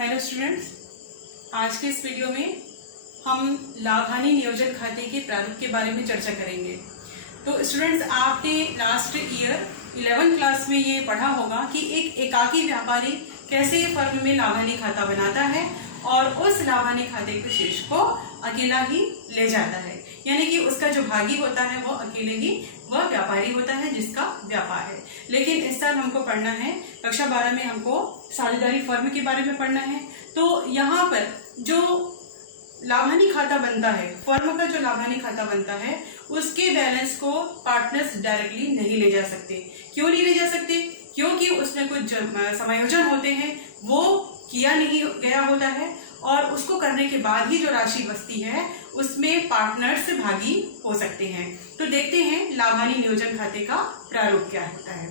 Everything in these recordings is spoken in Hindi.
हेलो स्टूडेंट्स, आज के इस वीडियो में हम लाभ हानि नियोजन खाते के प्रारूप के बारे में चर्चा करेंगे। तो स्टूडेंट्स, आपने लास्ट ईयर 11th क्लास में ये पढ़ा होगा कि एक एकाकी व्यापारी कैसे फर्म में लाभ हानि खाता बनाता है और उस लाभ हानि खाते के शेष को अकेला ही ले जाता है, यानी कि उसका जो भागी होता है वो अकेले ही वह व्यापारी होता है जिसका व्यापार है। लेकिन इस साल हमको पढ़ना है, कक्षा 12 में हमको साझेदारी फर्म के बारे में पढ़ना है। तो यहाँ पर जो लाभ हानि खाता बनता है, फर्म का जो लाभ हानि खाता बनता है, उसके बैलेंस को पार्टनर्स डायरेक्टली नहीं ले जा सकते। क्यों नहीं ले जा सकते? क्योंकि उसमें कुछ समायोजन होते हैं, वो किया नहीं गया होता है और उसको करने के बाद ही जो राशि बचती है उसमें पार्टनर्स भागी हो सकते हैं। तो देखते हैं लाभ हानि नियोजन खाते का प्रारूप क्या होता है।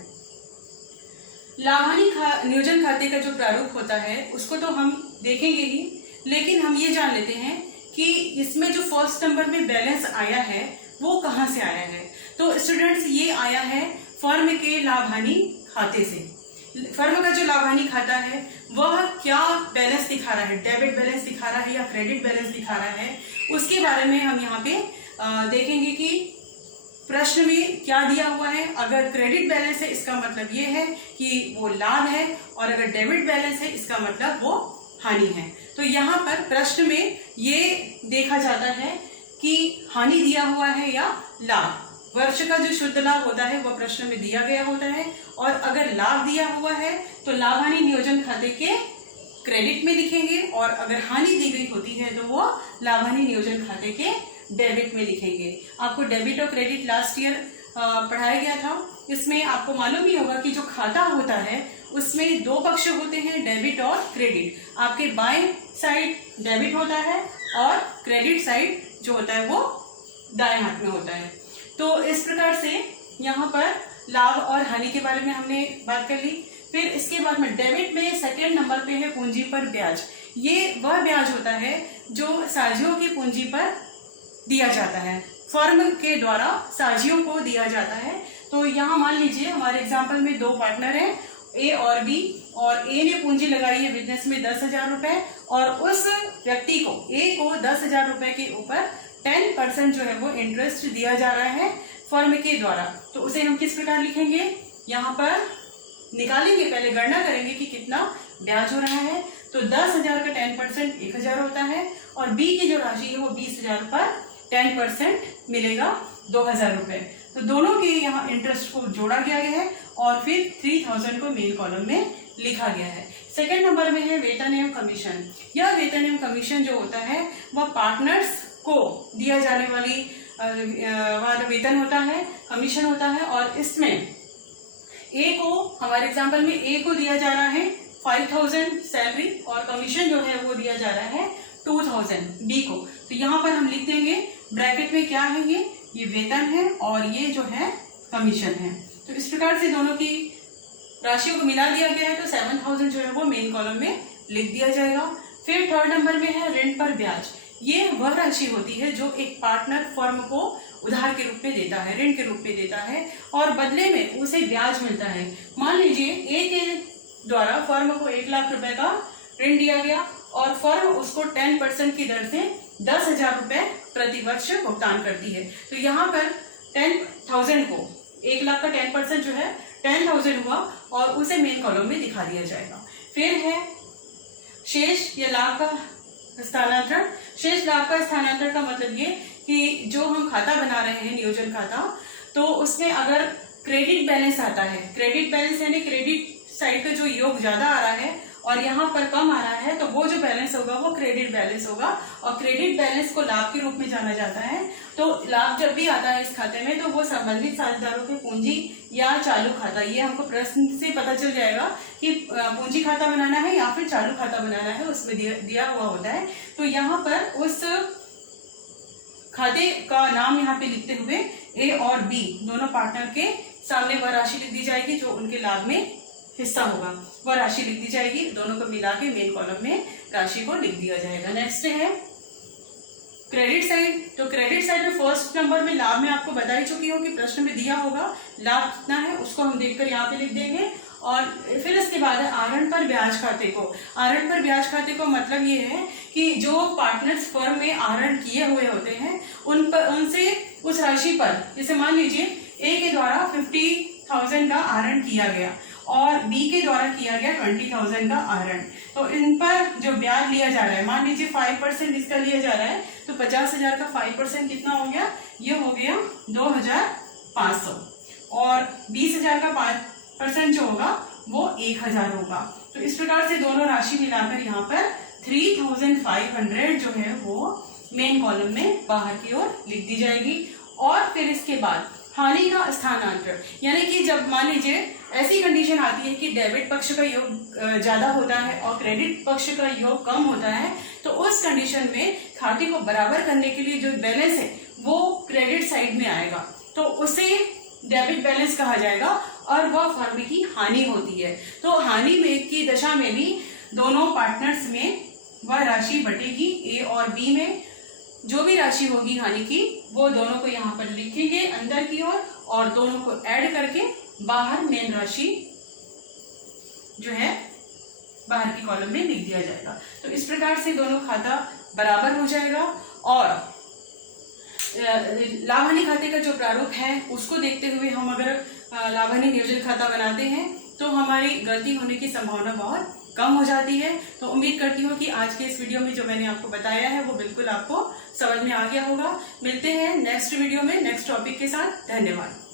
लाभ हानि नियोजन खाते का जो प्रारूप होता है उसको तो हम देखेंगे ही, लेकिन हम ये जान लेते हैं कि इसमें जो फर्स्ट नंबर में बैलेंस आया है वो कहाँ से आया है। तो स्टूडेंट्स, ये आया है फर्म के लाभ हानि खाते से। फर्म का जो लाभ हानि खाता है वह क्या बैलेंस दिखा रहा है, डेबिट बैलेंस दिखा रहा है या क्रेडिट बैलेंस दिखा रहा है, उसके बारे में हम यहाँ पे देखेंगे कि प्रश्न में क्या दिया हुआ है। अगर क्रेडिट बैलेंस है इसका मतलब ये है कि वो लाभ है, और अगर डेबिट बैलेंस है इसका मतलब वो हानि है। तो यहाँ पर प्रश्न में ये देखा जाता है कि हानि दिया हुआ है या लाभ। वर्ष का जो शुद्ध लाभ होता है वह प्रश्न में दिया गया होता है, और अगर लाभ दिया हुआ है तो लाभ हानि नियोजन खाते के क्रेडिट में लिखेंगे, और अगर हानि दी गई होती है तो वो लाभ हानि नियोजन खाते के डेबिट में लिखेंगे। आपको डेबिट और क्रेडिट लास्ट ईयर पढ़ाया गया था। इसमें आपको मालूम ही होगा कि जो खाता होता है उसमें दो पक्ष होते हैं, डेबिट और क्रेडिट। आपके बाएं साइड डेबिट होता है और क्रेडिट साइड जो होता है वो दाएं हाथ में होता है। तो इस प्रकार से यहाँ पर लाभ और हानि के बारे में हमने बात कर ली। फिर इसके बाद में डेबिट में सेकेंड नंबर पे है पूंजी पर ब्याज। ये वह ब्याज होता है जो साझियों की पूंजी पर दिया जाता है, फर्म के द्वारा साझियों को दिया जाता है। तो यहाँ मान लीजिए हमारे एग्जाम्पल में दो पार्टनर हैं, ए और बी, और ए ने पूंजी लगाई है बिजनेस में 10,000 रुपए, और उस व्यक्ति को, ए को 10,000 रुपए के ऊपर 10% जो है वो इंटरेस्ट दिया जा रहा है फर्म के द्वारा। तो उसे हम किस प्रकार लिखेंगे? यहाँ पर निकालेंगे, पहले गणना करेंगे कि कितना ब्याज हो रहा है। तो 10,000 का 10% 1,000 होता है, और बी की जो राशि है वो 20,000 पर 10% मिलेगा 2,000 रुपए। तो दोनों के यहाँ इंटरेस्ट को जोड़ा गया है और फिर 3,000 को मेन कॉलम में लिखा गया है। सेकेंड नंबर में है वेतन एवं कमीशन। यह वेतन एवं कमीशन जो होता है वह पार्टनर्स को दिया जाने वाली वेतन होता है, कमीशन होता है, और इसमें ए को, हमारे एग्जाम्पल में ए को दिया जा रहा है 5,000 सैलरी, और कमीशन जो है वो दिया जा रहा है 2,000 बी को। तो यहाँ पर हम लिख देंगे ब्रैकेट में क्या है, ये वेतन है और ये जो है कमीशन है। तो इस प्रकार से दोनों की राशियों को मिला दिया गया है। तो 7,000 जो है वो मेन कॉलम में लिख दिया जाएगा। फिर थर्ड नंबर में है ऋण पर ब्याज। ये वह राशि होती है जो एक पार्टनर फर्म को उधार के रूप में देता है, ऋण के रूप में देता है, और बदले में उसे ब्याज मिलता है। मान लीजिए ए के द्वारा फर्म को 1,00,000 रुपए का ऋण दिया गया और फर्म उसको 10% की दर से 10,000 रुपए प्रतिवर्ष भुगतान करती है। तो यहाँ पर 10,000 को, 1,00,000 का 10% जो है 10,000 हुआ, और उसे मेन कॉलम में दिखा दिया जाएगा। फिर है शेष या लाभ का स्थानांतरण। शेष लाभ का स्थानांतरण का मतलब ये कि जो हम खाता बना रहे हैं नियोजन खाता, तो उसमें अगर क्रेडिट बैलेंस आता है, क्रेडिट बैलेंस यानी क्रेडिट साइड का जो योग ज्यादा आ रहा है और यहाँ पर कम आ रहा है, तो वो जो बैलेंस होगा वो क्रेडिट बैलेंस होगा, और क्रेडिट बैलेंस को लाभ के रूप में जाना जाता है। तो लाभ जब भी आता है इस खाते में तो वो संबंधित साझेदारों की पूंजी या चालू खाता, ये हमको प्रश्न से पता चल जाएगा कि पूंजी खाता बनाना है या फिर चालू खाता बनाना है, उसमें दिया हुआ होता है। तो यहाँ पर उस खाते का नाम यहाँ पे लिखते हुए ए और बी दोनों पार्टनर के सामने वह राशि लिख दी जाएगी जो उनके लाभ में हिस्सा होगा, वह राशि लिख दी जाएगी। दोनों को मिला के मेन कॉलम में राशि को लिख दिया जाएगा। नेक्स्ट है क्रेडिट साइड। तो क्रेडिट साइड में फर्स्ट नंबर में लाभ में आपको बता ही चुकी हूँ कि प्रश्न में दिया होगा लाभ कितना है, उसको हम देखकर यहाँ पे लिख देंगे, और फिर इसके बाद है आहरण पर ब्याज खाते को। आहरण पर ब्याज खाते को मतलब ये है कि जो पार्टनर्स फर्म में आहरण किए हुए होते हैं उनसे उस राशि पर, जैसे मान लीजिए ए के द्वारा 50,000 का आहरण किया गया और बी के द्वारा किया गया 20,000 का आहरण, तो इन पर जो ब्याज लिया जा रहा है, मान लीजिए 5% इसका लिया जा रहा है, तो 50,000 का 5% कितना हो गया, ये हो गया 2,500 और 20,000 का 5% जो होगा वो 1,000 होगा। तो इस प्रकार से दोनों राशि मिलाकर यहाँ पर 3,500 जो है वो मेन कॉलम में बाहर की ओर लिख दी जाएगी। और फिर इसके बाद हानि का स्थानांतरण, यानी कि जब मान लीजिए ऐसी कंडीशन आती है कि डेबिट पक्ष का योग ज्यादा होता है और क्रेडिट पक्ष का योग कम होता है, तो उस कंडीशन में खाते को बराबर करने के लिए जो बैलेंस है वो क्रेडिट साइड में आएगा, तो उसे डेबिट बैलेंस कहा जाएगा और वह फर्म की हानि होती है। तो हानि में की दशा में भी दोनों पार्टनर्स में वह राशि बटेगी, ए और बी में जो भी राशि होगी हानि की वो दोनों को यहाँ पर लिखेंगे अंदर की ओर और दोनों को ऐड करके बाहर मेन राशि जो है बाहर की कॉलम में लिख दिया जाएगा। तो इस प्रकार से दोनों खाता बराबर हो जाएगा। और लाभ हानि खाते का जो प्रारूप है उसको देखते हुए हम अगर लाभ हानि नियोजन खाता बनाते हैं तो हमारी गलती होने की संभावना बहुत कम हो जाती है। तो उम्मीद करती हूँ कि आज के इस वीडियो में जो मैंने आपको बताया है वो बिल्कुल आपको समझ में आ गया होगा। मिलते हैं नेक्स्ट वीडियो में नेक्स्ट टॉपिक के साथ। धन्यवाद।